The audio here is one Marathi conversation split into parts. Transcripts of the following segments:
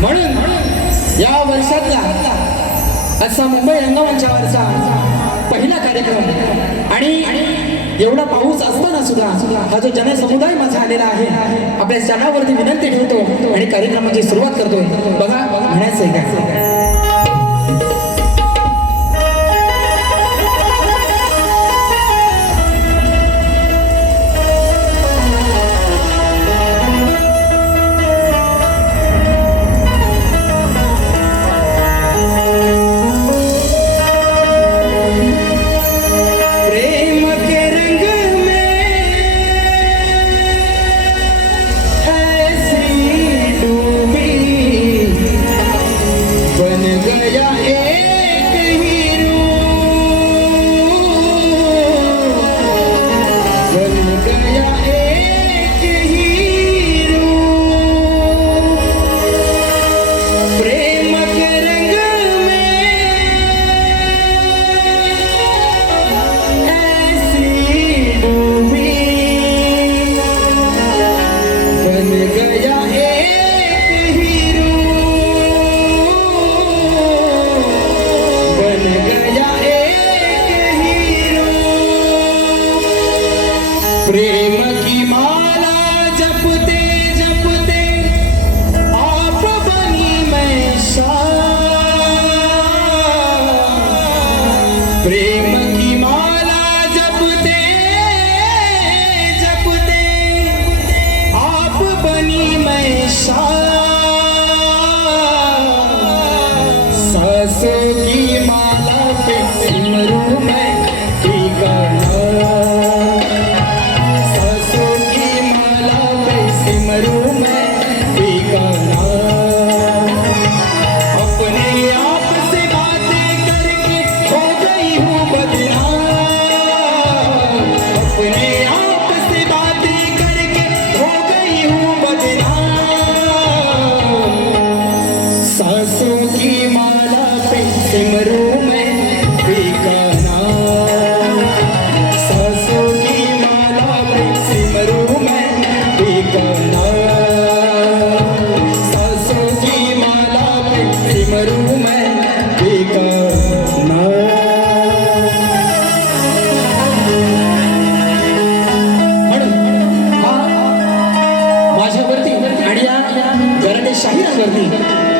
म्हणून या वर्षातला असा मुंबई रंगमंचावरचा पहिला कार्यक्रम आणि एवढा पाऊस असताना सुद्धा हा जो जनसमुदाय माझा आलेला आहे आपल्या चरणावरती विनंती ठेवतो आणि कार्यक्रमाची सुरुवात करतोय. बघा म्हणायचं आहे काय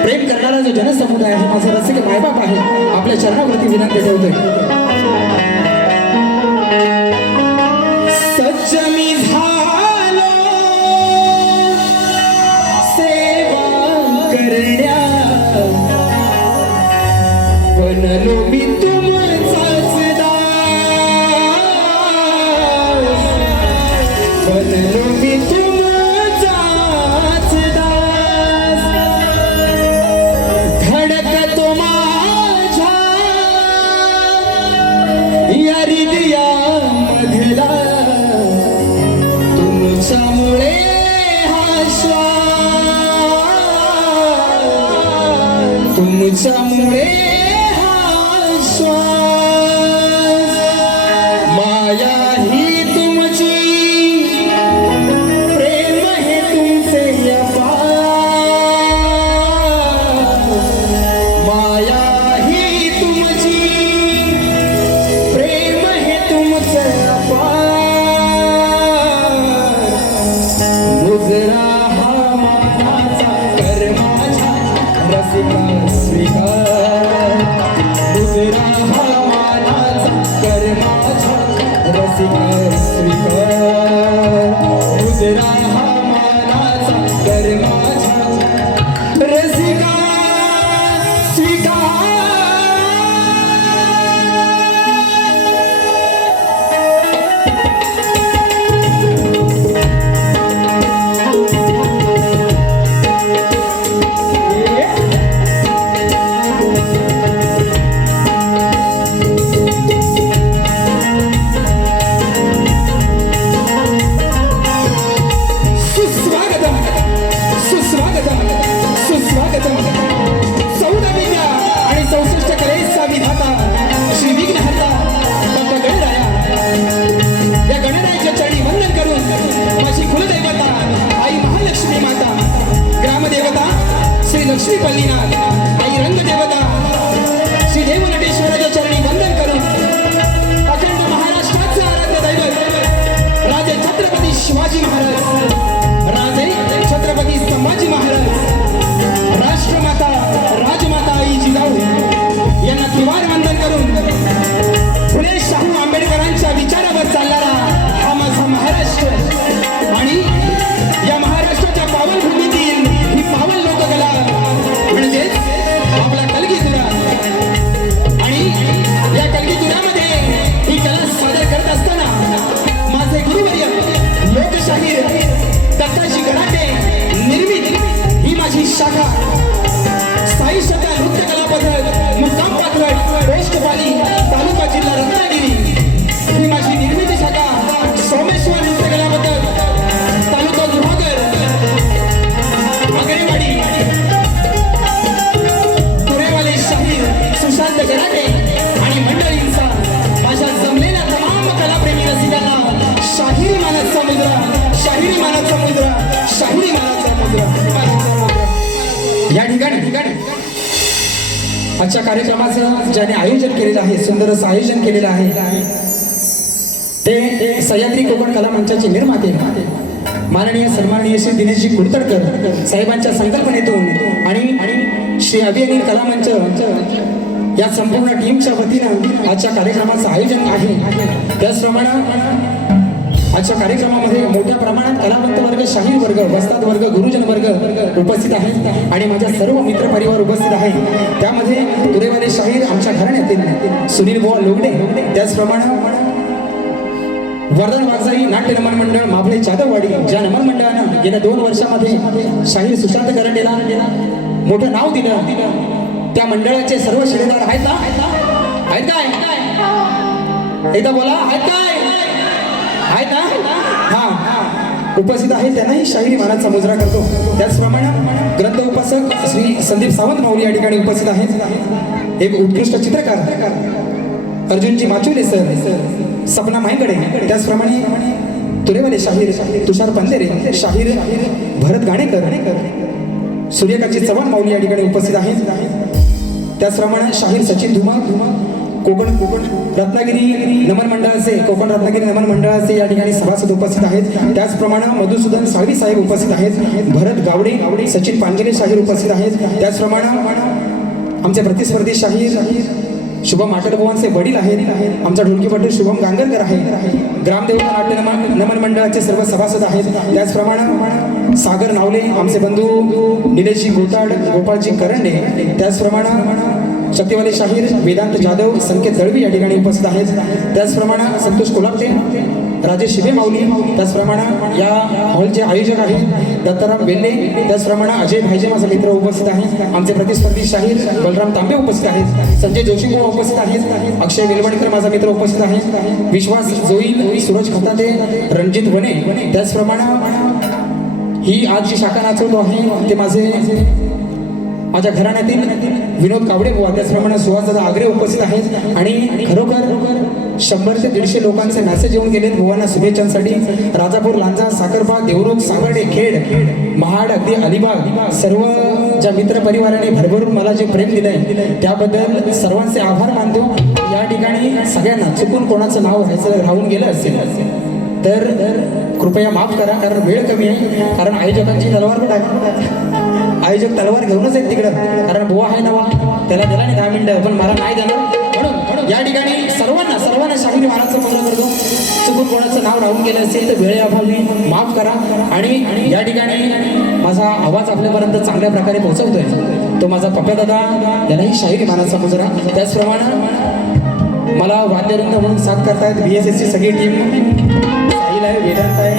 प्रेम करणारा जो जनसमुदाय आहे माझा रसिक मायबाप आहे आपल्या चरणावरती विनंती ठेवतोय. सज्जनी झालो सेवा करण्या बनलो मी तुमचाच दास बनलो मी तुमच्यामुळे हा श्वास माया ही तुमची प्रेम हे तुमचे अपार माया ही तुमची प्रेम हे तुमचे अपार मुजरा हा मानाचा कर्माचा रसिका मुजरा हा मानाचा कर्माचा रसिका स्वीकार मुजरा हा मानाचा कर्माचा रसिका स्वीकार. सुस्वागतम सौदामिनी आणि मुक्काम पाचवड पोस्ट पाली तालुका जिल्हा रत्नागिरी ही माझी निर्मिती शाखा सोमेश्वर नृत्य कला पथक तालुका गुहागर आगरेवाडी पुरेवाले शाहीर सुशांत गराटे आणि मंडळींचा माझ्या जमलेल्या तमाम कलाप्रेमी रसिकांना शाहिरी मानाचा मुद्रा शाहिरी मानाचा मुद्रा शाहिरी मानाचा मुद्रा या ठिकाणी आजच्या कार्यक्रमाचं ज्याने आयोजन केलेलं आहे सुंदर असं आयोजन केलेलं आहे ते सह्याद्री कोकण कला मंचाचे निर्माते माननीय सन्माननीय श्री दिनेशजी कुडतडकर साहेबांच्या संकल्पनेतून आणि श्री अभियानी कला मंच या संपूर्ण टीमच्या वतीनं आजच्या कार्यक्रमाचं आयोजन आहे। त्याचप्रमाणे आजच्या कार्यक्रमामध्ये मोठ्या प्रमाणात कलावंत वर्ग शाहीर वर्ग वस्ताद वर्ग गुरुजन वर्ग उपस्थित आहेत आणि माझ्या सर्व मित्र परिवार उपस्थित आहे। त्यामध्ये तुरेवाले शाहीर आमच्या घराण्यातील सुनील बुवा लोगडे त्याचप्रमाणे वर्धन वाघजाई नाट्य नमन मंडळ माभळे जाधववाडी ज्या नमन मंडळानं गेल्या 2 वर्षामध्ये शाहीर सुशांत गराटेला मोठं नाव दिलं त्या मंडळाचे सर्व शिलेदार आहेत काय एकदा बोला आहेत काय आहेत ना हा उपस्थित आहे त्यांनाही शाहिरी मानाचा मुजरा करतो। त्याचप्रमाणे ग्रंथ उपासक श्री संदीप सावंत माऊली या ठिकाणी उपस्थित आहेत। एक उत्कृष्ट चित्रकार अर्जुनजी माचुले सर सपना माईकडे त्याचप्रमाणे तुरेवाले शाहीर तुषार पंधेरे शाहीर भरत गाणेकर सूर्यकांची चव्हाण माऊली या ठिकाणी उपस्थित आहेत। त्याचप्रमाणे शाहीर सचिन धुमा कोकण रत्नागिरी नमन मंडळाचे कोकण रत्नागिरी नमन मंडळाचे या ठिकाणी सभासद उपस्थित आहेत। त्याचप्रमाणे मधुसूदन साळवी साहेब उपस्थित आहेत। भरत गावडे सचिन पांगेले शाहीर उपस्थित आहेत। त्याचप्रमाणे आमचे प्रतिस्पर्धी शाहीर शुभम आटलबुवांचे वडील आहेत। आमचा ढोलकीपटू शुभम गांगरकर आहे। ग्रामदेवता नाट्य नमन मंडळाचे सर्व सभासद आहेत। त्याचप्रमाणे सागर नावले आमचे बंधू निलेशजी गोताड गोपाळजी करंडे त्याचप्रमाणे शक्तिवाले शाहीर वेदांत जाधव संकेत दळवी या ठिकाणी उपस्थित आहेत। त्याचप्रमाणे संतोष कोलापटे राजेश शिबे माऊली त्याचप्रमाणे या हॉलचे आयोजक आहेत दत्ताराम वेल्ले त्याचप्रमाणे अजय भाईजे माझा मित्र उपस्थित आहे। आमचे प्रतिस्पर्धी शाहीर बलराम तांबे उपस्थित आहेत। संजय जोशी उपस्थित आहेत। अक्षय वेलवणकर माझा मित्र उपस्थित आहे। विश्वास जोईल सूरज खताते रणजित वने त्याचप्रमाणे ही आज जी शाखा नाचवतो आहे ते माझ्या घराण्यातील विनोद कावडे बुवा त्याचप्रमाणे सुहासदादा आग्रे उपस्थित आहेत आणि खरोखर 100 ते 150 लोकांचे मेसेज येऊन गेलेत बुवांना शुभेच्छांसाठी। राजापूर लांजा साखरबा देवरुख सांगर्डे खेड महाड अगदी अलिबाग सर्व ज्या मित्र परिवाराने भरभरून मला जे प्रेम दिलंय त्याबद्दल सर्वांचे आभार मानतो। या ठिकाणी सगळ्यांना चुकून कोणाचं नाव घ्यायचं राहून गेलं असेल तर कृपया माफ करा कारण वेळ कमी आहे। कारण आयोजकांची तलवार कुठं आहे आयोजक तलवार घेऊनच आहेत तिकडं कारण बुवा आहे ना त्याला दिला नाही 10 मिनिटं पण मला नाही देणार म्हणून या ठिकाणी सर्वांना शाहिरी मानाचा मुजरा करतो। चुकून कोणाचं नाव राहून गेलं असेल तर वेळेअभावी माफ करा आणि या ठिकाणी माझा आवाज आपल्यापर्यंत चांगल्या प्रकारे पोहोचवतोय तो माझा पप्पा दादा यालाही शाहिरी मानाचा मुजरा। त्याचप्रमाणे मला वाद्यवृंद म्हणून साथ करतायत BSSची सगळी टीम साहिल आहे वेदांत आहे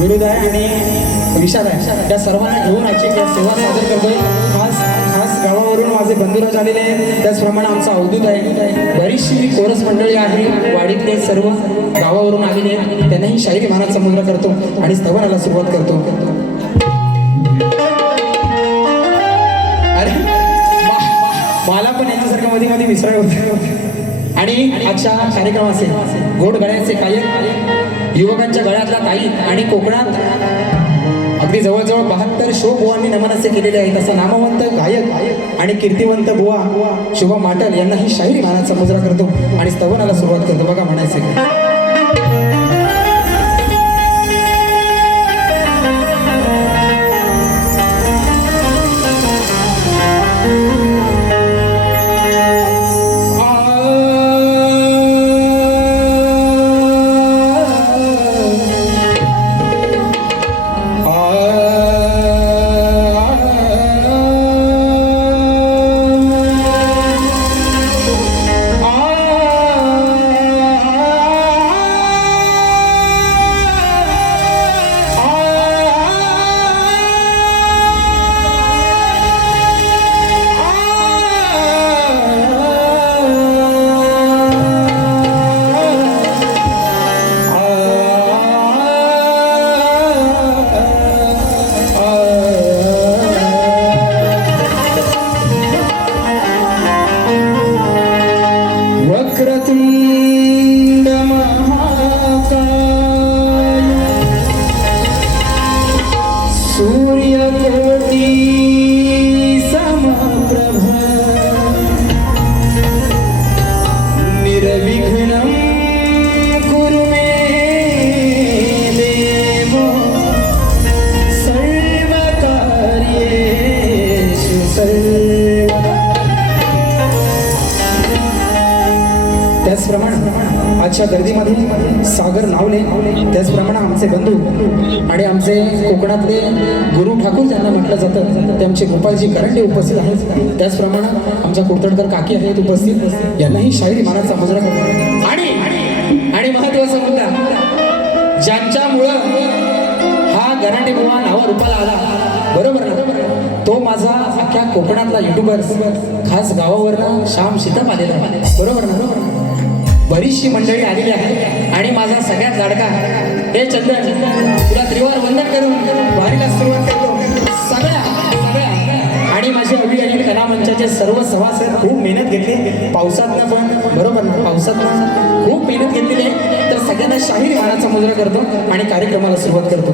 विरुद्ध आहे आणि विशाल आहे त्या सर्वांना घेऊन आजची सेवा सादर करतोय। खास गावावरून माझे बंधुराज आलेले आहेत। त्याचप्रमाणे आमचा अवधूत आहे बरीचशी कोरस मंडळी आहे वाडीतले सर्व गावावरून आलेले आहेत त्यांनाही शाहिरी मानाचा मुजरा करतो आणि स्तवनाला सुरुवात करतो। अरे मला पण यांच्यासारखं मध्ये मध्ये विसराय होते आणि आजच्या कार्यक्रमाचे गोड गळ्याचे गायक युवकांच्या गळ्यातला ताई आणि कोकणात अगदी जवळजवळ 72 शो बुवांनी नमन असे केलेले आहेत। असा नामवंत गायक आणि कीर्तिवंत बुवा शुभम माटल यांनाही शाहिरी मानाचा मुजरा करतो आणि स्तवनाला सुरुवात करतो। बघा म्हणायचे वक्रतुंड महाकाय सूर्यकोटि समप्रभ निर्विघ्नं कुरु मे देव सर्वकार्येषु सर्वदा. त्याचप्रमाणे आजच्या गर्दीमध्ये सागर नावले, त्याचप्रमाणे आमचे बंधू आणि आमचे कोकणातले गुरु ठाकूर ज्यांना म्हटलं जातं ते आमचे गोपाळजी करंडे उपस्थित आहेत. त्याचप्रमाणे आमच्या कुर्तडकर काकी आहेत उपस्थित, यांनाही शाहिरी मानाचा मुजरा करतो. आणि महत्वाचा मुद्दा ज्यांच्यामुळं हा गरांडे बुवा नावा रूपाला आला, बरोबर ना, तो माझा अख्ख्या कोकणातला युट्यूबर खास गावावरनं श्याम सीताप आलेला आहे, बरोबर ना. बरीचशी मंडळी आलेली आहे आणि माझा सगळ्यात लाडका हे चंदन, तुला त्रिवार वंदन करून वारीला सुरुवात करतो. सगळ्या आणि माझे अभि अनिल कला मंचाचे सर्व सभासद खूप मेहनत घेतली पावसातनं पण, बरोबर ना, पावसातनं खूप मेहनत घेतलेली आहे. तर सगळ्यांना शाहीर मानाचा मुजरा करतो आणि कार्यक्रमाला सुरुवात करतो.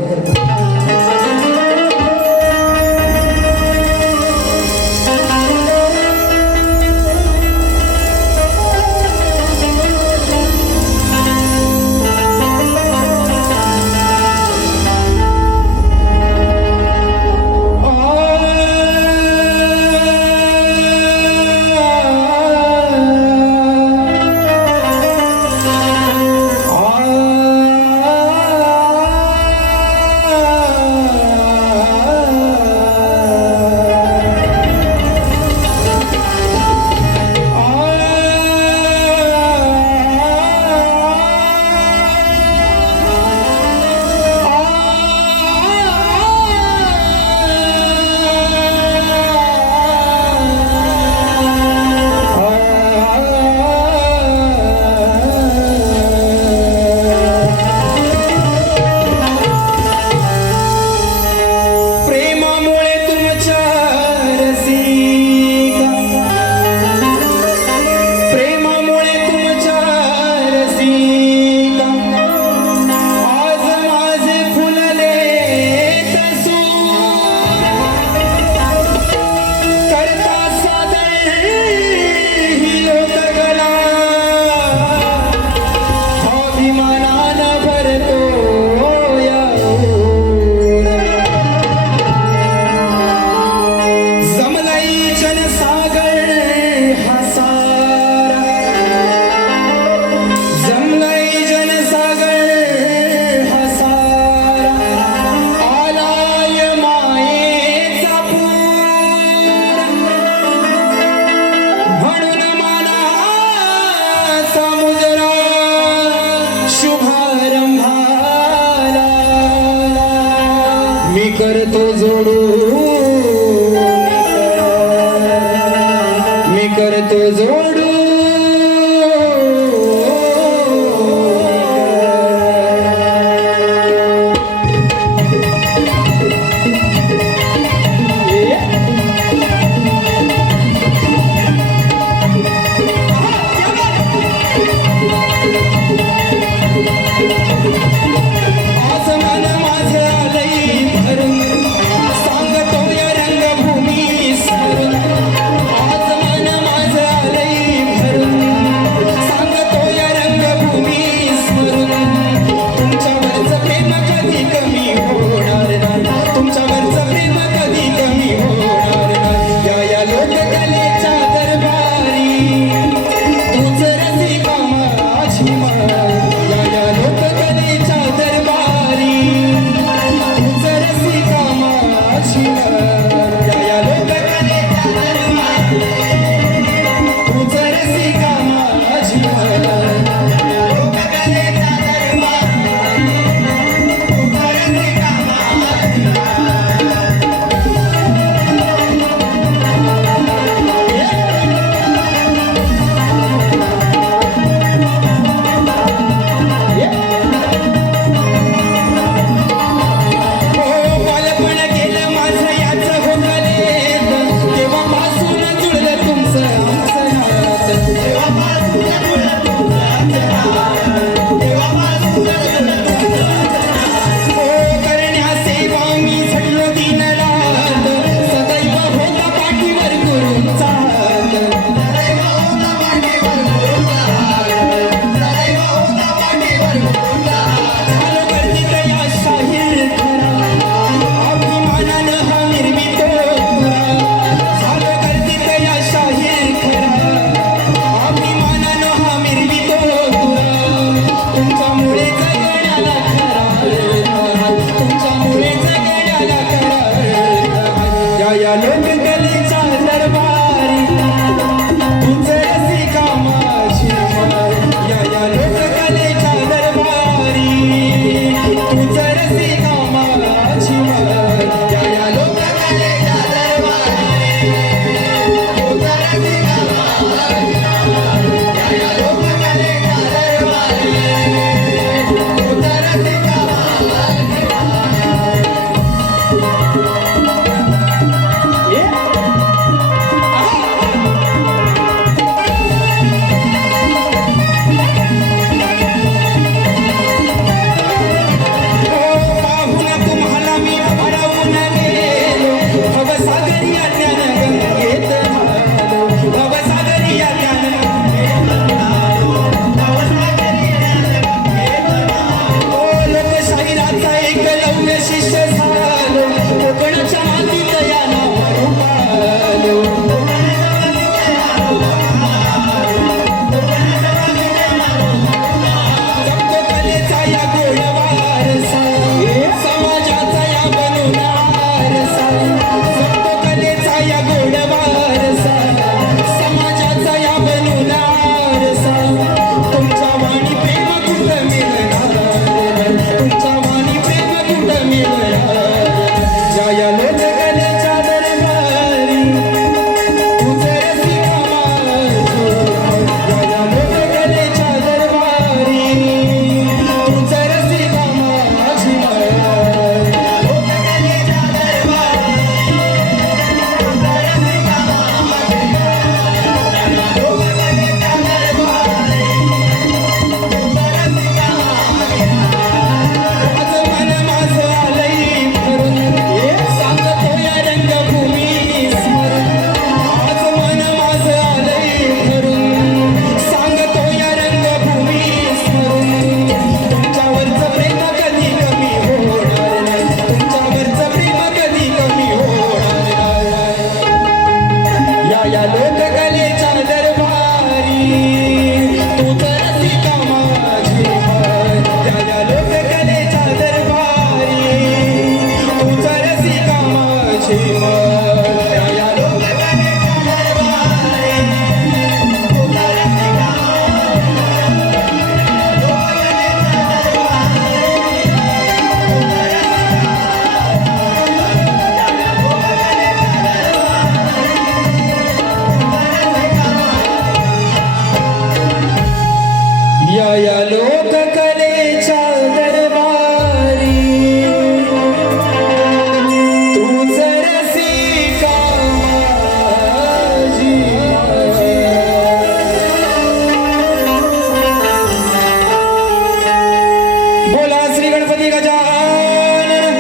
गणपती गजानन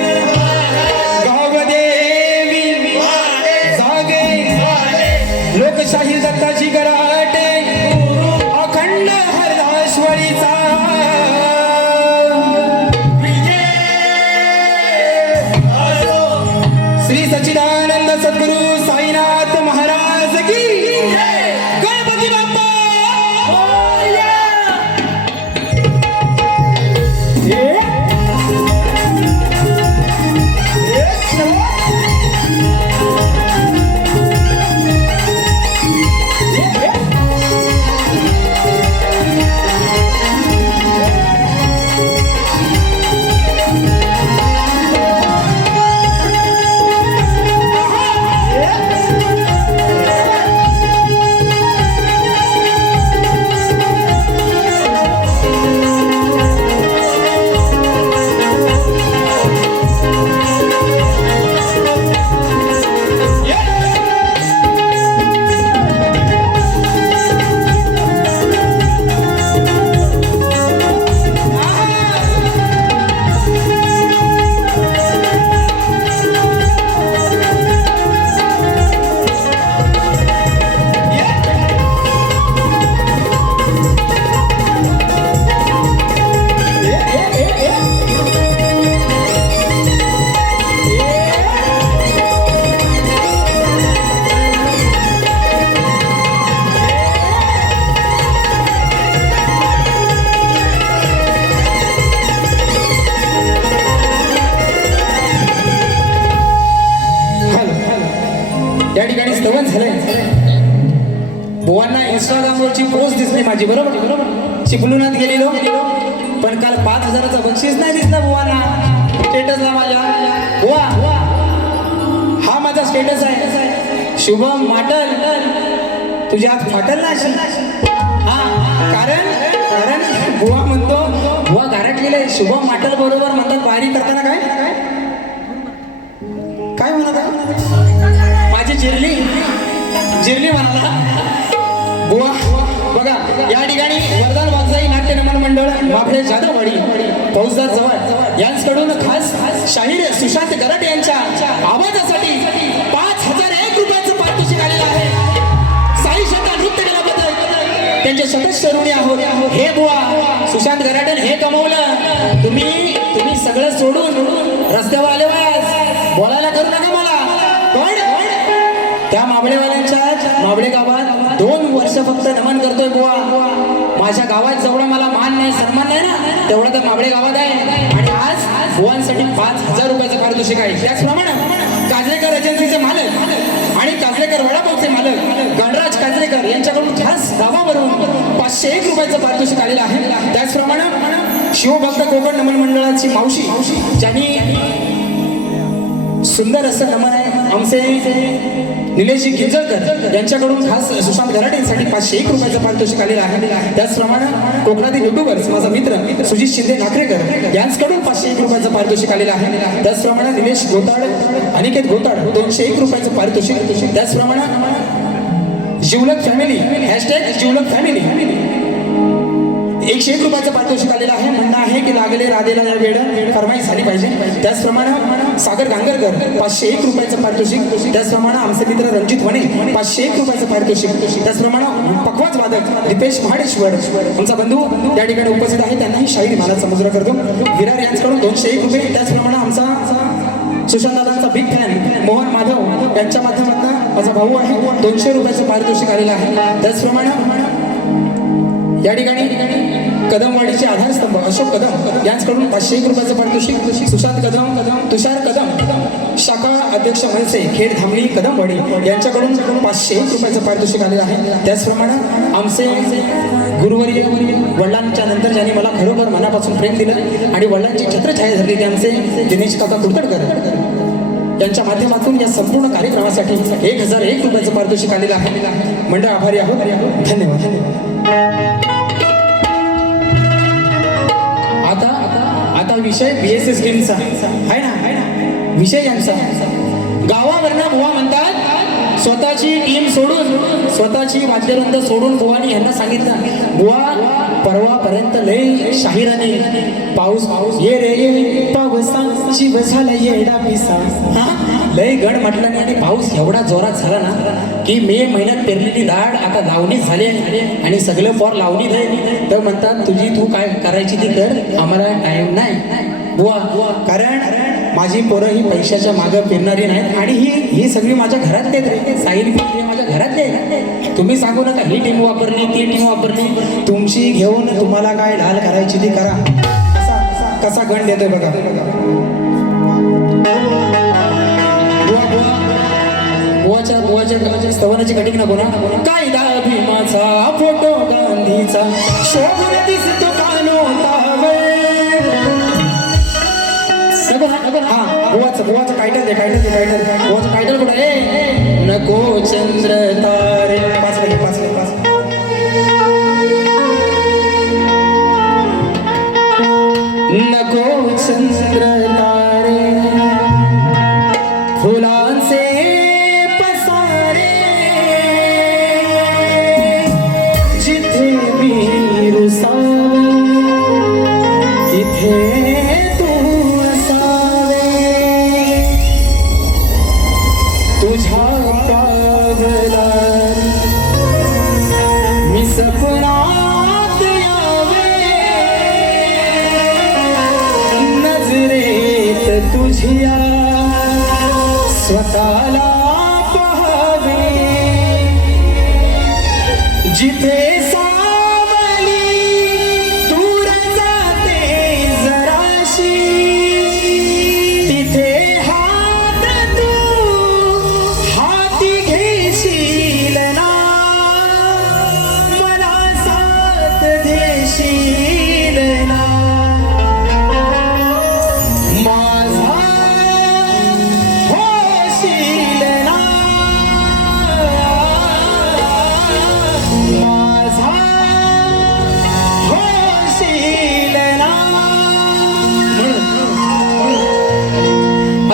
गावदेवी जागे लोकशाही दत्ताची गराटे अखंड हरदाश्वरीचा श्री सच्चिदानंद सद्गुरु साईनाथ महाराज की गणपती बाप्पा या ठिकाणी स्तवन झालंय. बुवांना इंस्टाग्रामवरची पोस्ट दिसली माझी, बरोबर चिपळूणात गेलेलो, पण काल 5,000चा बक्षीस नाही दिसला बुवांना स्टेटसला माझ्या. बुवा हा माझा स्टेटस आहे. शुभम माटल तुझ्या हात फाटल ना असेल. हा कारण बुवा म्हणतो, बुवा गारटलेलं आहे. शुभम माटल बरोबर म्हणतात वारी करताना काय काय म्हणत आहे माझी जिरली म्हणाला. बुवा बघा या ठिकाणी वरदान वागजाई नाट्य नमन मंडळ माफळे जाधववाडी फौजदार जवळ यांच्याकडून खास शाहीर सुशांत गराटे यांच्या आवाजासाठी 5,001 रुपयाचं पारितोषिक आलेलं आहे. साई शता नृत्य केल्याबद्दल त्यांचे शतश तरुणी आहोत. हे बुवा सुशांत गराटे हे कमवलं. तुम्ही सगळं सोडून रस्त्यावर आले बोलायला करू नका मला. पण त्या माबळे गावात 2 वर्ष फक्त नमन करतोय बुवा. माझ्या गावात जेवढा मला मान नाही सन्मान नाही ना तेवढा तर माबळे गावात आहे. आणि आज बुवांसाठी 5,000 रुपयाचं पारितोषिक आहे. त्याचप्रमाणे काजरेकर एजन्सीचे मालक आणि काजरेकर वडापावचे मालक गणराज काजरेकर यांच्याकडून खास गावावरून 501 रुपयाचं पारितोषिक आलेलं आहे. त्याचप्रमाणे शिवभक्त कोकण नमन मंडळाची मावशी ज्यांनी सुंदर असं नमन आहे आमचे निलेशजी गिंजळकर यांच्याकडून खास सुशांत गराटेंसाठी 501 रुपयाचं पारितोषिक आलेलं आहे. त्याचप्रमाणे कोकणातील युट्यूबर्स माझा मित्र सुजित शिंदे नाकरेकर यांच्याकडून 501 रुपयाचं पारितोषिक आलेलं आहे. त्याचप्रमाणे निलेश गोताड अनिकेत गोताड 201 रुपयाचं पारितोषिक. त्याचप्रमाणे जिवलक फॅमिली #जिवलक फॅमिली 101 रुपयाचं पारितोषिक आलेलं आहे. म्हणणं आहे की लागले राधेला या वेळ फरमाईश झाली पाहिजे. त्याचप्रमाणे सागर गांगरकर 501 रुपयाचं पारितोषिक. त्याचप्रमाणे आमचे मित्र रणजित वने 501 रुपयाचं पारितोषिक. त्याचप्रमाणे पखवाज वादक दीपेश महाडेश्वर आमचा बंधू या ठिकाणी उपस्थित आहे. त्यांनाही शाहीर मानाचा मुजरा करतो. विरार यांच्याकडून 201 रुपये. त्याचप्रमाणे आमचा सुशांतदादांचा बिग फॅन मोहन माधव यांच्या माध्यमातून माझा भाऊ आहे 200 रुपयाचं पारितोषिक आलेलं आहे. त्याचप्रमाणे या ठिकाणी कदमवाडीचे आधारस्तंभ अशोक कदम यांच्याकडून 501 रुपयाचं पारितोषिक. सुशांत कदम तुषार कदम शाखा अध्यक्ष मनसे खेड धामणी कदमवाडी यांच्याकडून 501 रुपयाचं पारितोषिक आलेलं आहे. त्याचप्रमाणे आमचे गुरुवर्य वडिलांच्या नंतर ज्यांनी मला खरोखर मनापासून प्रेम दिलं आणि वडिलांची छत्रछाया धरली ते आमचे दिनेश काका कुर्तडकर यांच्या माध्यमातून या संपूर्ण कार्यक्रमासाठी 1,001 रुपयाचं पारितोषिक आलेलं आहे. मंडळ आभारी आहोत. धन्यवाद. आता विषय BSS स्कीमचा आहे ना विषय यांचा. गावावरनं बुवा म्हणतात स्वतःची टीम सोडून स्वतःची वाद्यवृंद सोडून बुवानी यांना सांगितलं बुवा परवापर्यंत लय शाहिराने पाऊस ये रे पावसा शिव झाला येडा पिसा लय गड म्हटलं नाही आणि पाऊस एवढा जोरात झाला ना की मे महिन्यात पेरलेली दाढ आता लावणी झाली आणि सगळं फॉर लावणी झाली तर म्हणतात तुझी तू काय करायची ती कर आम्हाला टाइम नाही बुवा कारण माझी पोरं ही पैशाच्या मागं फिरणारी नाहीत आणि ही सगळी माझ्या घरातले रे साहिल हे माझ्या घरातले तुम्ही सांगू नका ही टीम वापरली ती टीम वापरली तुमची घेऊन तुम्हाला काय ढाल करायची ती करा कसा गण देतोय बघा बुवाच्या स्तवनाची कटिंग नको ना कायदा भीमाचा फोटो गांधीचा शोभून दिसतो बुवाचं टायटल दे बुवाचं टायटल कुठं आहे नको चंद्र तारे पाच नको चंद्र तारे फुलांचे पसारे जिथे मी रुसावे तिथे तुझ्या पावला मी सपनात यावे नजरेत तुझ्या स्वतःला पाहावे जिथे सावली दूर जाते जराशी तिथे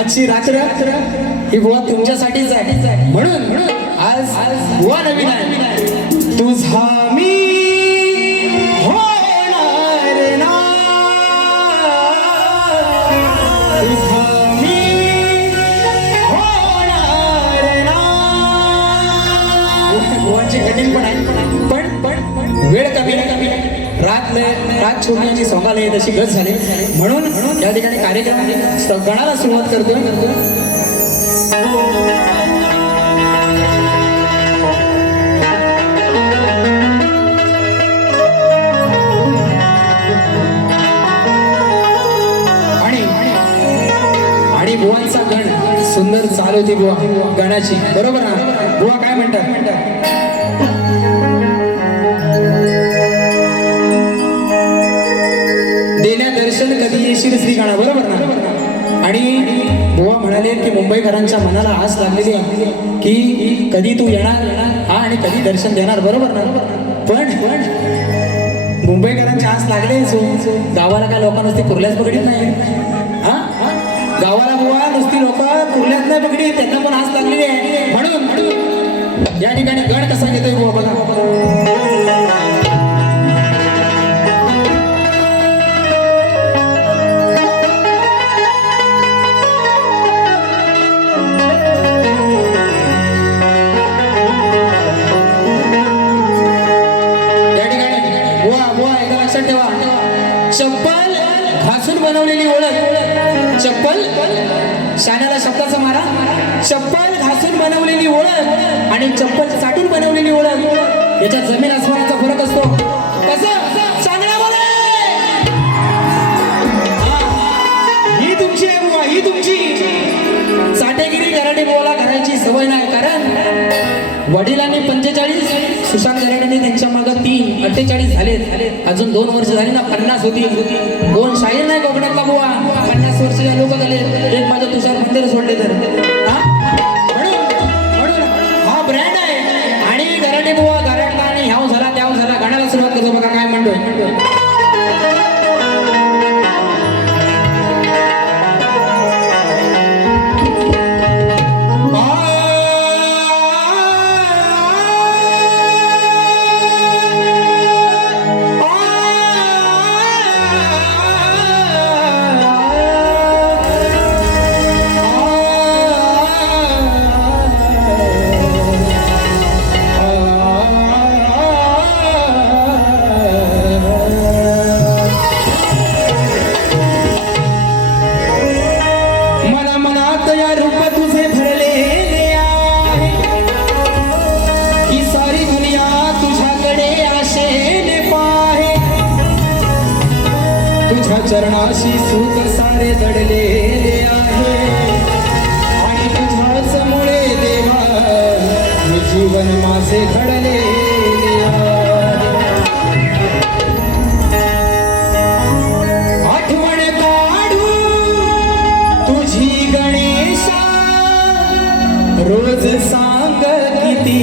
आजची रात्र ही बुवा तुमच्यासाठीच आहे म्हणून आज बुवा नवीन आहे तुझा मी होणार ना तुझा मी होणार ना बुवाची कटिंग पण आहे पण वेळ कमी रात छोडण्याची सोंगाला येत अशी गत झाली म्हणून या ठिकाणी कार्यक्रम गणाला सुरुवात करतोय आणि बुवांचा गण सुंदर चालू होती बुवा गणाची बरोबर ना बुवा काय म्हणतात दर्शन कधी येशील श्री गाणा बरोबर ना आणि बुवा म्हणाले की मुंबईकरांच्या मनाला आस लागलेली आहे की कधी तू येणार हा आणि कधी दर्शन देणार बरोबर ना पण मुंबईकरांची आस लागले गावाला काय लोक नुसती कुर्ल्याच पकडीत नाही हा गावाला बुवा नुसती लोक कुर्ल्यात नाही पकडीत त्यांना पण आस लागलेली आहे म्हणून या ठिकाणी गण कसा घेतोय बुवा बघा चप्पल घासून बनवलेली ओळख चप्पल शाण्याला शब्दाचा मारा चप्पल घासून बनवलेली ओळख आणि चप्पल चाटून बनवलेली ओळख याच्यात जमीन आसमानाचा फरक असतो कसं चांगला बोला ही तुमची आहे बुवा ही तुमची चाटेगिरी गराडे बोला करायची सवय नाही कारण वडिलांनी 45 सुशांत गराडेने त्यांच्या मागं 3 48 झालेत अजून 2 वर्ष झाली ना 50 होती कोण शाहीर नाही कोकणातला बुवा 50 वर्षाच्या लोक झाले एक माझं तुषार मंदिर सोडले तर म्हणून हा ब्रँड आहे आणि गराडे बुवा गराडला आणि ह्याव झाला त्याव झाला गाण्याला सुरुवात करतो बघा काय म्हणतोय तुझ्या चरणाशी सुख सारे जडलेले आहे आणि तुझ्याच मुळे देवा हे जीवन माझे घडलेले आहे. आठवण काढू तुझी गणेशा रोज सांग किती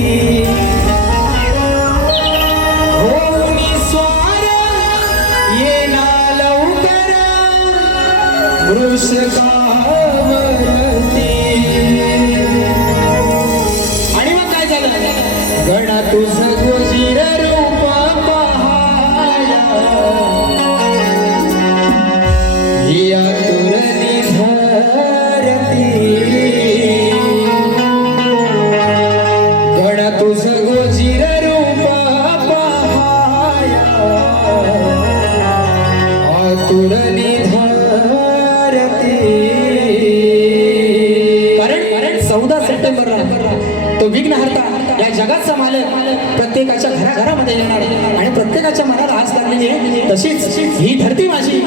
आणि मग काय झालं गणा तुझं गोजीर रूप पहाया ही आतुरली धरती गणा तुझं गोजीर रूप पहाया आतुरली तो विघ्नहर्ता या जगाचा मालक प्रत्येकाच्या घराघरामध्ये येणार आणि प्रत्येकाच्या मनाला आस लागलेली आहे. तशीच ही धरती माझी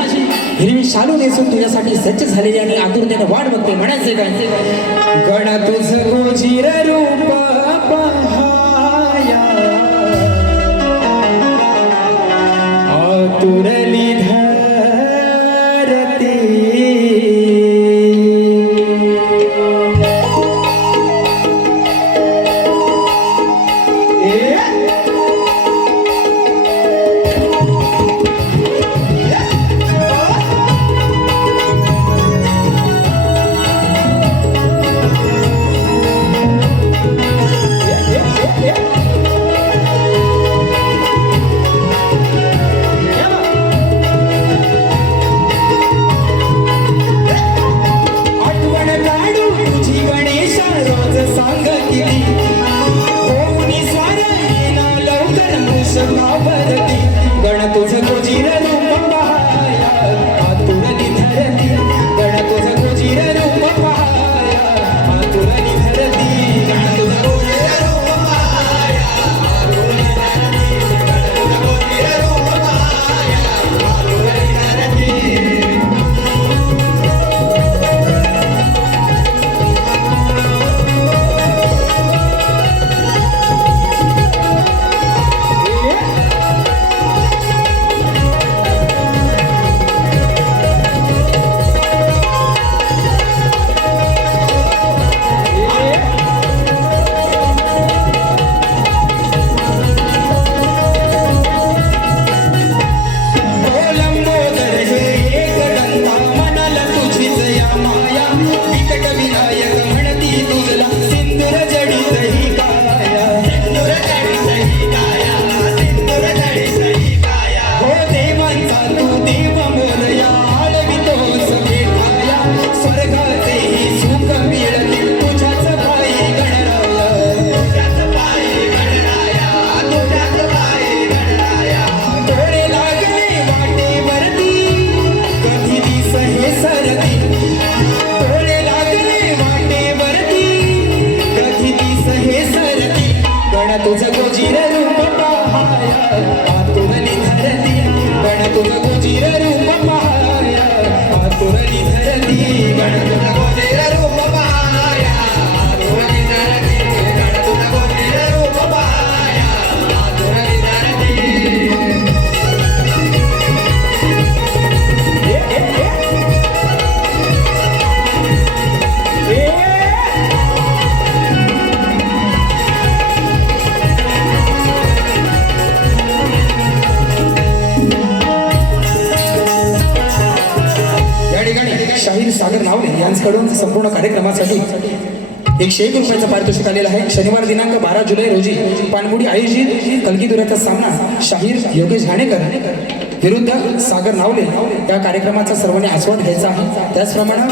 हिरवी शालू नेसून तुझ्यासाठी सज्ज झालेली आणि आतुरतेने वाट बघते. म्हणायचे काय गणा तुझं गोजीर रूप पहाया आतुरली धरती. गण तुझं गोजीर रूप पहाया आतुरली धरती गण तुझं गोजीर रूप पहाया आतुरली धरती गण तुझं गोजीर रूप पहाया आतुरली धरती गण तुझं गोजीर रूप पहाया आतुरली धरती. तुझं गोजीर रूप पहाया आतुरली धरती गण तुझं गोजीर रूप पहाया आतुरली धरती गण तुझं गोजीर रूप पहाया आतुरली धरती गण तुझं गोजीर रूप पहाया आतुरली धरती. शाहीर सागर नावले यांच्याकडून संपूर्ण कार्यक्रमासाठी 101 रुपयाचं पारितोषिक आलेलं आहे. शनिवार दिनांक 12 जुलै रोजी पानमुडी आयोजित कलगीधुराचा सामना शाहीर योगेश घाणेकर विरुद्ध सागर नावले या कार्यक्रमाचा सर्वांनी आस्वाद घ्यायचा आहे. त्याचप्रमाणे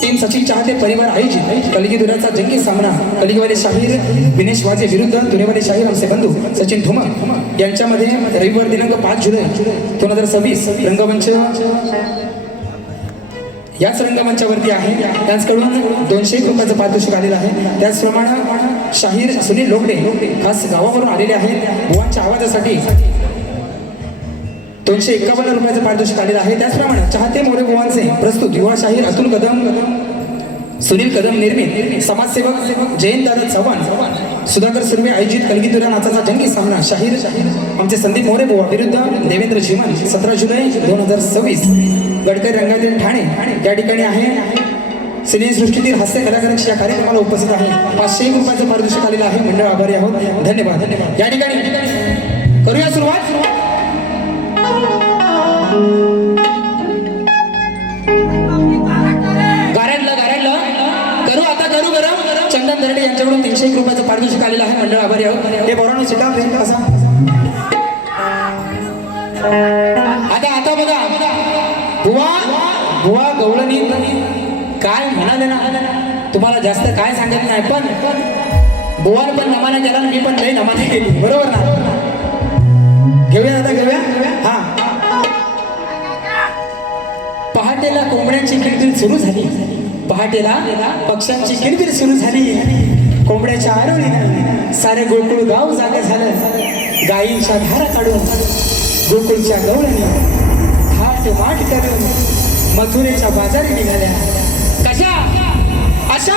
टीम सचिन चाहते परिवार आयोजित कलगीधुराचा जंगी सामना कलिगवाले शाहीर विनेश वाजे विरुद्ध दुरेवाले शाहीर आमचे बंधू सचिन धुमक यांच्यामध्ये रविवार दिनांक 5 जुलै 2026 रंगमंच याच रंगमंचावरती आहे. त्यांच्याकडून 201 रुपयाचं पारितोषिक आलेलं आहे. त्याचप्रमाणे शाहीर सुनील लोकडे खास गावावरून आलेले आहेत. बुवांच्या आवाजासाठी 251 रुपयाचं पारितोषिक आलेलं आहे. त्याचप्रमाणे चाहते मोरे बुवांचे प्रस्तुत युवा शाहीर अतुल कदम, सुनील कदम निर्मित समाजसेवक जयंत दादा चव्हाण, सुधाकर सुर्वे आयोजित कलगीधुरा नाचाचा जंगी सामना शाहीर आमचे संदीप मोरे बुवा विरुद्ध देवेंद्र चिमन 17 जुलै 2026 गडकरी रंगातील ठाणे या ठिकाणी आहे. सिनेसृष्टीतील हास्य कलाकारांची या कार्यक्रमाला उपस्थित आहे. 501 रुपयाचं पारितोषिक आलेलं आहे. मंडळ आभारी आहोत. धन्यवाद. या ठिकाणी करूया सुरुवात. चंदन दर्डे यांच्याकडून 301 रुपयाचं पारितोषिक आलेलं आहे. मंडळ आभारी आहोत. हे बोरानो सिटा कसा आता बघा बुवा गवळणी काय म्हणाले ना, तुम्हाला जास्त काय सांगत नाही, पण बुवान पण नमाने केला, मी पण लई नमाने केली, बरोबर ना. घेऊया आता घेऊया. हा, पहाटेला कोंबड्यांची किलबिल सुरू झाली, पहाटेला पक्ष्यांची किलबिल सुरू झाली, कोंबड्याच्या आरोळीनं सारे गोकुळ गाव जागा झालं. गायींच्या धारा काढून गोकुळच्या गवळणी थाट माट करून मथुरेच्या बाजारी निघाल्या. कशा अशा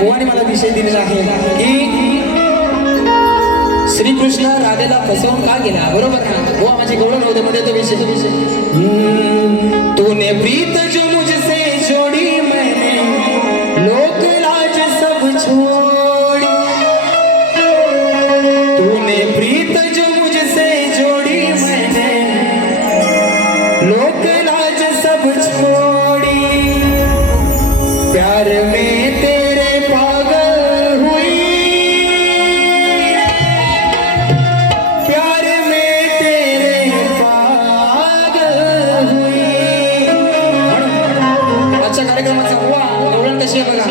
बुवानी मला विषय दिलेला आहे की श्रीकृष्ण राधेला फसवून का गेला, बरोबर ना. बुवा माझे गौरव नव्हते मध्ये तो विषय. तूने प्रीत जो मुझसे जोड़ी मैंने लोक लाज सब छोड़ी, तूने प्रीत जो मुझसे जोड़ी मैंने लोक लाज सब छोड़ी, प्यार में तेरे पागल हुई, प्यार में तेरे पागल हुई. आजच्या कार्यक्रमाचा हुआ धोरण कशी आहे बघा.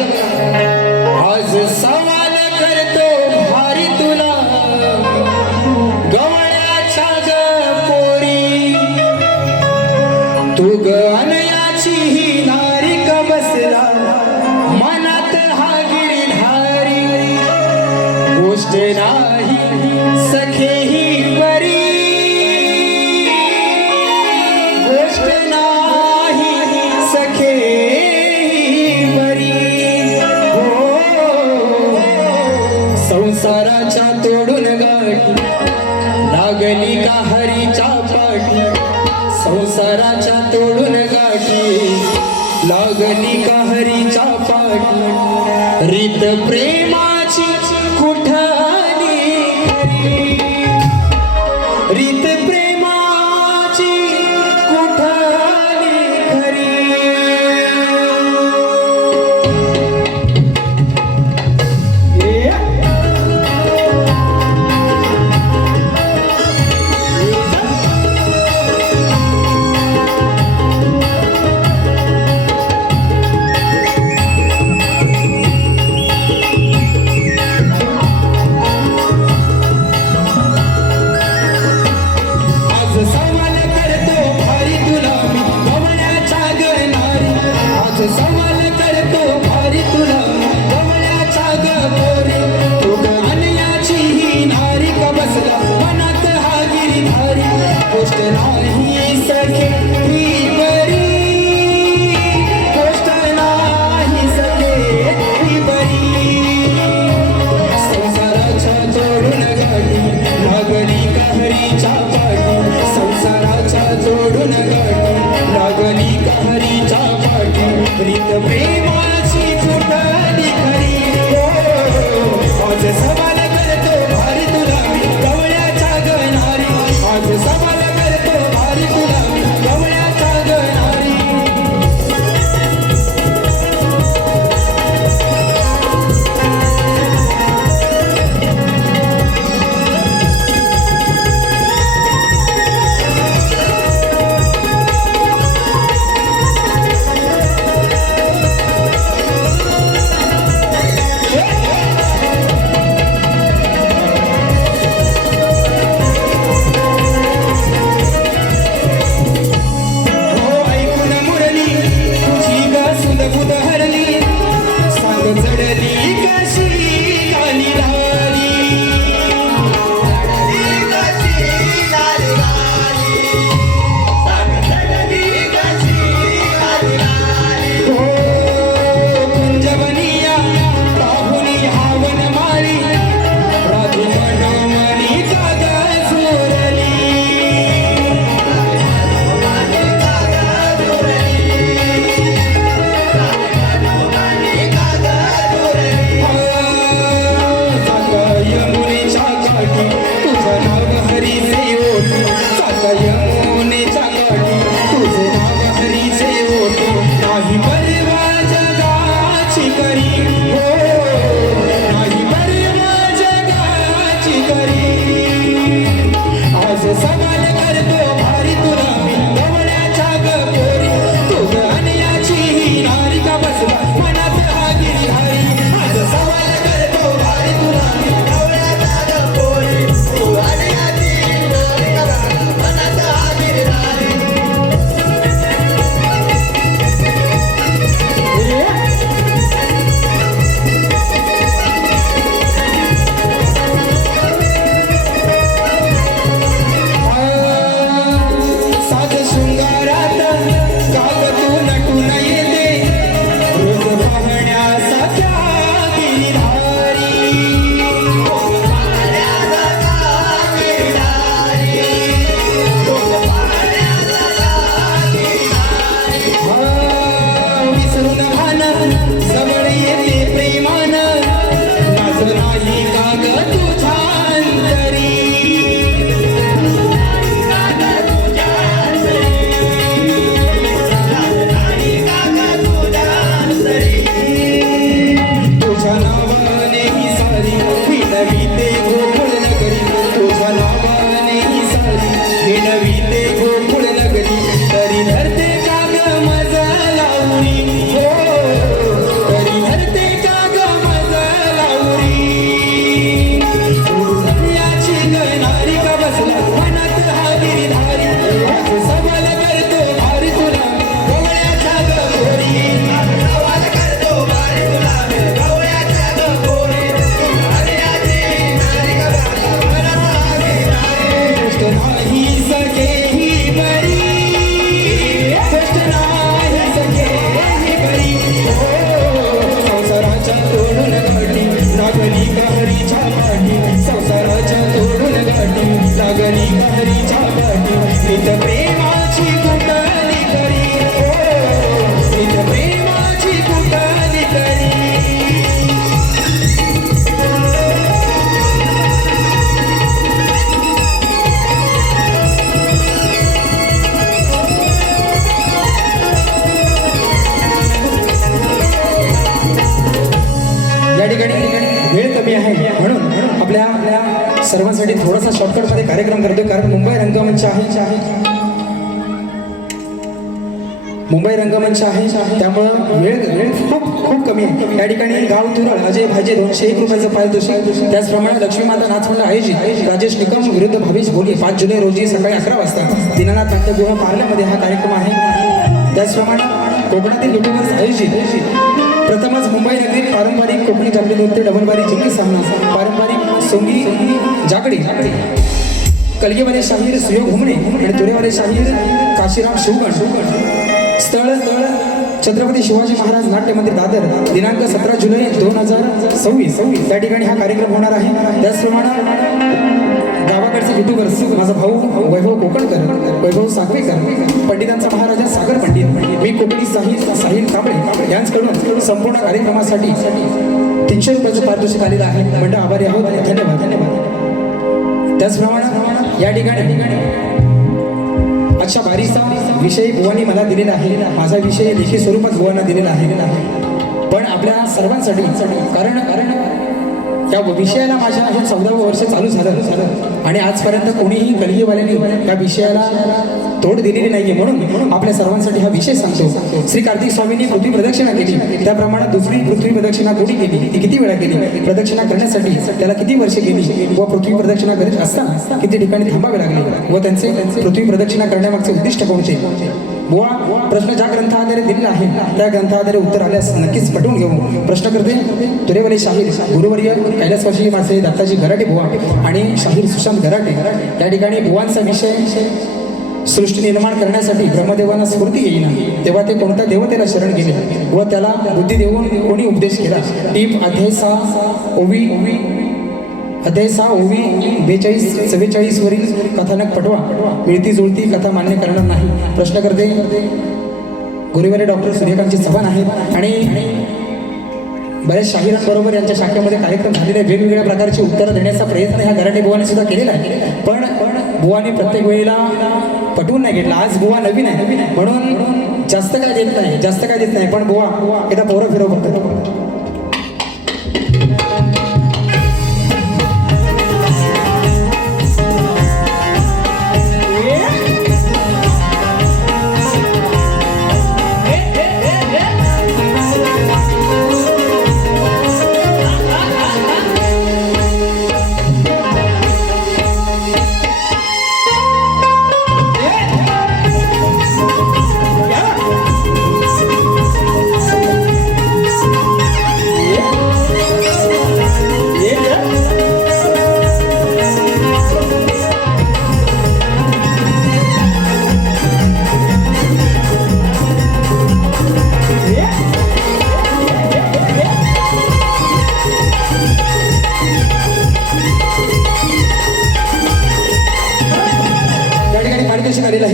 आज सवाल करतो भारी तुला गवळ्याच्या ग पोरी, तू ग अनयाची ही नारी का बसला मनात हा गिरधारी, गोष्ट नाही सखे ही बरी, गोष्ट नाही लागली का हरीच्या पाठी संसाराच्या तोडून गाठी लागली का हरीच्या पाठी रीत प्रेमाची कुठाली खरी रीत प्रेमाची कुठाली खरी सवाल करतो भारी तुला मी गवळ्याच्या गणारी आज सवाल करतो भारी तुला गवळ्याच्या गपोरी तू अन्याची ही नारी का बसला मनात हा गिरीधारी गोष्ट नाही सखे ही बरी गोष्ट नाही सखे ही बरी संसाराच्या जोडून गाडी लागली का हरीच्या पाठी संसाराच्या जोडून गाठी लागली का हरीच्या पाठी रीत प्रेमाची कुठाली खरी आज सवाल करतो भारी तुला मी गवळ्याच्या गणारी आज सवाल करतो भारी तुला मी सर्वांसाठी थोडासा शॉर्टकट मध्ये कार्यक्रम करतोय, कारण मुंबई रंगमंच आहे मुंबई रंगमंच आहे, त्यामुळं वेळ खूप कमी आहे. या ठिकाणी गाव तुरळ अजय भाजे 201 रुपयाचं पारितोषिक. त्याचप्रमाणे लक्ष्मी माता नाचमंडळ आयोजित राजेश निकम विरुद्ध भावेश भोगे 5 जुलै रोजी सकाळी 11 वाजता दीनानाथ नाट्यगृह पार्ल्यामध्ये हा कार्यक्रम आहे. त्याचप्रमाणे कोकणातील युट्यूबर्स आयोजित प्रथमच मुंबई नगरीत पारंपरिक कोकणी जागडी नृत्य डबलबारी जिंकी सामना पारंपरिक सोंगी जागडी कलगीवाले शाहीर सुयोग घुमणे आणि तुरेवाले शाहीर काशीराम शिवगण. स्थळ छत्रपती शिवाजी महाराज नाट्य मंदिर दादर दिनांक 17 जुलै 2026 या ठिकाणी हा कार्यक्रम होणार आहे. त्याचप्रमाणे गावाकडचे युट्यूबर्स माझा भाऊ वैभव कोकणकर, वैभव साखवेकर, पंडितांचा महाराजा सागर पंडित, मी कोकणी साहिल कांबळे यांच्याकडून संपूर्ण कार्यक्रमासाठी 300 रुपयाचं पारितोषिक आलेलं आहे. मंडळ आभारी आहोत आणि धन्यवाद. त्याचप्रमाणे या ठिकाणी आजच्या बारीचा विषय बुवांनी मला दिलेला आहे. माझा विषय लेखी स्वरूपात बुवांना दिलेला आहे, पण आपल्या सर्वांसाठी कारण या विषयाला माझ्या हे 14वं वर्ष चालू झालं आणि आजपर्यंत कोणीही कलगीवाल्यांनी या विषयाला तोड दिलेली नाहीये. म्हणून आपल्या सर्वांसाठी हा विषय सांगतो. श्री कार्तिक स्वामींनी पृथ्वी प्रदक्षिणा केली, त्याप्रमाणे दुसरी पृथ्वी प्रदक्षिणा कोणी केली, ती किती वेळा केली, प्रदक्षिणा करण्यासाठी त्याला किती वर्षे गेली व पृथ्वी प्रदक्षिणा करीत असताना किती ठिकाणी थांबावे लागले व त्यांचे पृथ्वी प्रदक्षिणा करण्यामागचे उद्दिष्ट कोणते. बुवा प्रश्न ज्या ग्रंथाद्वारे दिलेला आहे त्या ग्रंथाद्वारे उत्तर आल्यास नक्कीच पटवून घेऊ. प्रश्न करते तुरेवाले शाहीर गुरुवर्य कैलासवासी माझे दत्ताजी गराटे बुवा आणि शाहीर सुशांत गराटे. या ठिकाणी बुवांचा विषय सृष्टी निर्माण करण्यासाठी ब्रह्मदेवांना स्फूर्ती येईना तेव्हा ते कोणत्या देवतेला शरण गेले व त्याला बुद्धी देऊन कोणी उपदेश केला. टीप अध्याय 6 ओवी 42-44 वरील कथानक पटवा. मिळती जुळती कथा मान्य करणार नाही. प्रश्न करते गुरुवारी डॉक्टर सूर्यकांतजी चव्हाण आहेत आणि बऱ्याच शाहिरांबरोबर यांच्या शाखेमध्ये कार्यक्रम झालेले वेगवेगळ्या प्रकारची उत्तरं देण्याचा प्रयत्न ह्या गराटे बुवाने सुद्धा केलेला आहे, पण बुवाने प्रत्येक वेळेला पटवून नाही घेतला. आज बुवा नवीन आहे म्हणून जास्त काय देत नाही, पण बुवा एकदा पोरं फिरव करतो.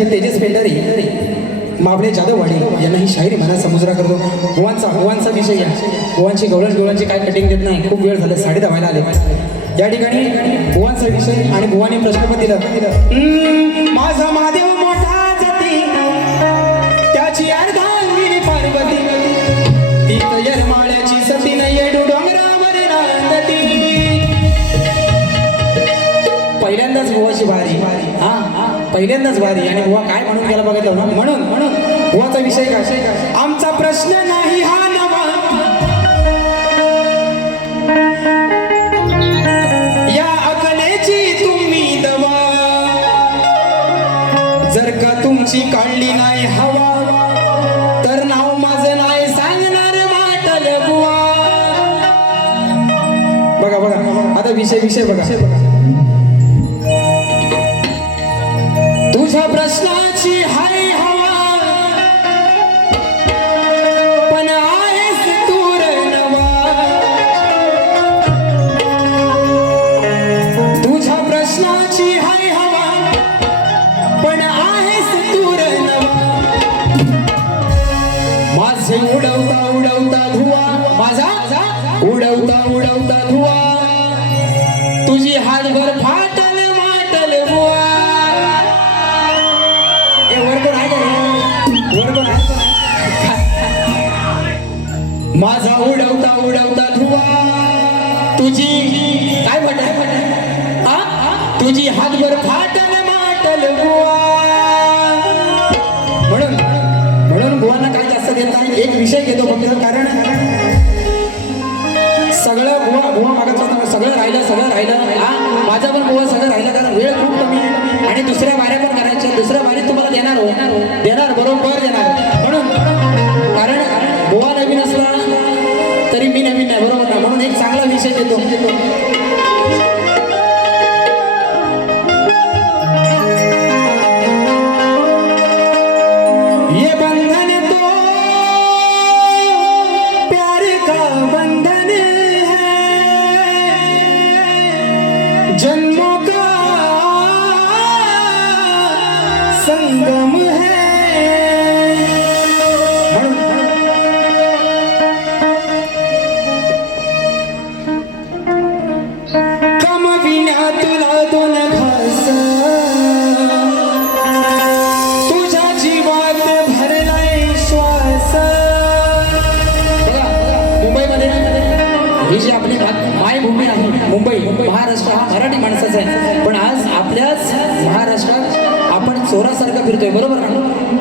तेजस पेंढारी मावळे जाधववाडी यांना ही शायरी मनाचा मुजरा करतो. बुवांचा विषय या बुवांची गवळणची काय कटिंग देत नाही. खूप वेळ झाला, 10:30 व्हायला आले. या ठिकाणी बुवांचा विषय आणि बुवांनी प्रश्न पण दिला. माझा महादेव मोठा जाती त्याची अर्धांगिनी पार्वती ती यरमाळ्याची सती न येडू डोंगरावर नांदती. पहिल्यांदाच बुवाची वारी, पहिल्यांदाच वारी आणि बुवा काय म्हणून गेला बघितलं ना. म्हणून बुवाचा विषय काय, आमचा प्रश्न नाही हा नवा, या अकलेची तुम्ही दवा, जर का तुमची काढली नाही हवा तर नाव माझं नाही सांगणार वाटल बुवा. बघा आता विषय बघा. तुझ्या प्रश्नाची हाय हवा पण आहेस दूर नवा. तुझ्या प्रश्नाची हाय हवा पण आहेस दूर नवा. माझे उडवता धुवा, माझा उडवता धुवा, तुझी हातभर फाटल माटल बुवा. माझा उडवता धुवा, तुझी काय म्हटलं तुझी हातभर फाटल माटल बुवा. म्हणून म्हणून बुवांना काही जास्त देत नाही. एक विषय घेतो फक्त, कारण सगळं बुवा मागत होता, सगळं राहिलं. हा माझा पण बुवा सगळं राहिलं, कारण वेळ खूप कमी आणि दुसऱ्या वाऱ्या पण करायच्या. दुसऱ्या वारीत तुम्हाला देणार बरोबर देणार. म्हणून कारण बुवा नवीन असला तरी मी नवीन नाही, बरोबर ना. म्हणून एक चांगला विषय देतो. ये बंधन तो प्यार का बंधन है, जन्मों का संगम है. ही जी आपली मायभूमी आहे मुंबई, महाराष्ट्र हा मराठी माणसाचा आहे. पण आज आपल्याच महाराष्ट्रात आपण चोरासारखं फिरतोय, बरोबर ना.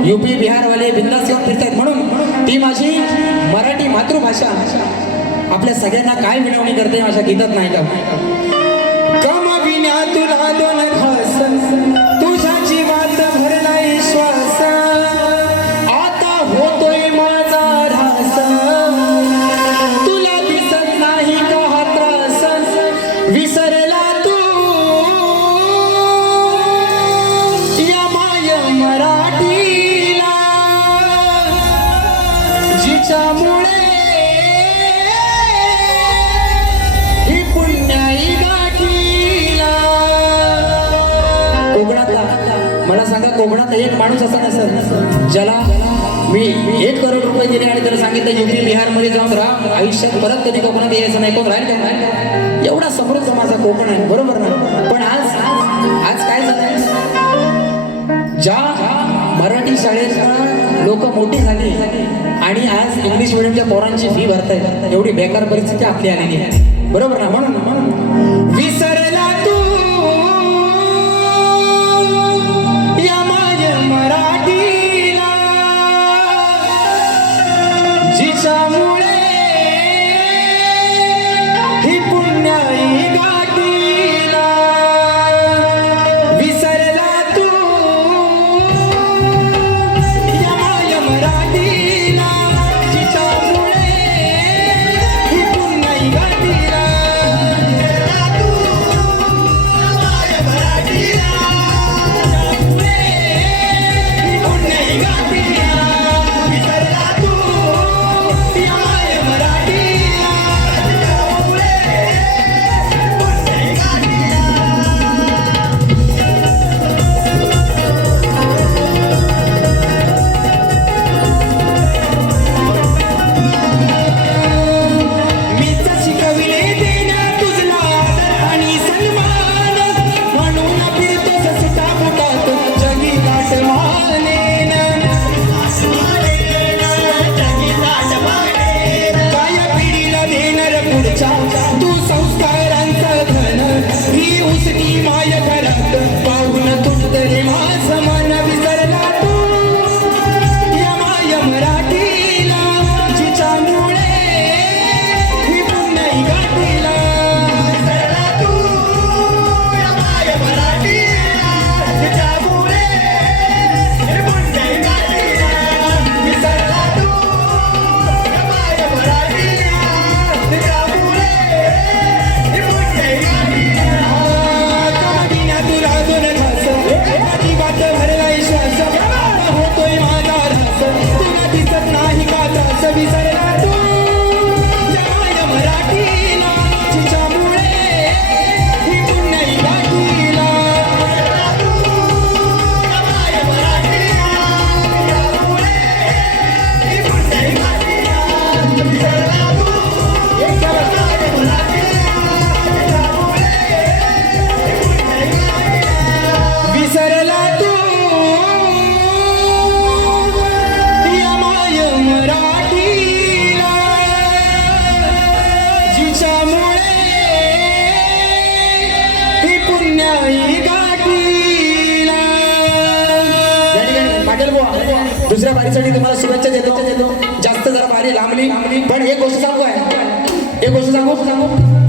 युपी बिहारवाले बिंदासवर फिरतायत. म्हणून ती माझी मराठी मातृभाषा आपल्या सगळ्यांना काय विनवणी करते माझ्या गीतात नाही का. कम विण्या तुला दोन घास, तुझ्या जीवात भरलाय श्वास, आता होतोय माझा ऱ्हास, तुला दिसत नाही का हा त्रास, विसरला तू या माय मराठीला, जिच्यामुळे ही पुण्याई गाठीला. कोकणातला मला सांगा, कोकणात एक माणूस असा नसेल ज्याला मी 1 करोड रुपये दिले आणि त्याला सांगितलं युपी बिहारमध्ये जाऊन राहा, आयुष्यात परत कधी कोकणात यायचं नाही. कोण राहील का? एवढा समृद्ध माझा कोकण आहे, बरोबर ना. पण आज काय झालंय, ज्या मराठी शाळेत लोक मोठी झाली आणि आज इंग्लिश मिडियमच्या पोरांची फी भरतायत, एवढी बेकार परिस्थिती आपली आलेली आहे, बरोबर ना. म्हणून विसरला तू या माझ्या मराठीला, जिच्यामुळे ही पुण्याई गाठीला, विसरला तू या माझ्या मराठीला, जिच्यामुळे ही पुण्याई गाठीला. दुसऱ्या बारीसाठी तुम्हाला शुभेच्छा देतो. जास्त जरा बारी लांबली, पण एक गोष्ट सांगू आहे, एक गोष्ट सांगू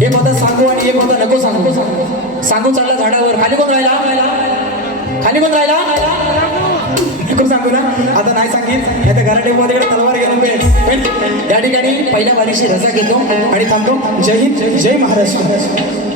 एक होता सांगू आणि एक होता नको सांगू. सांगू चालला झाडावर, खाली कोण राहिला, खाली कोण राहिला, नको सांगू ना. आता नाही सांगित आता घराटे मध्ये तलवार घेऊन पण या ठिकाणी पहिल्या बारीशी रजा घेतो आणि थांबतो. जय हिंद, जय महाराष्ट्र.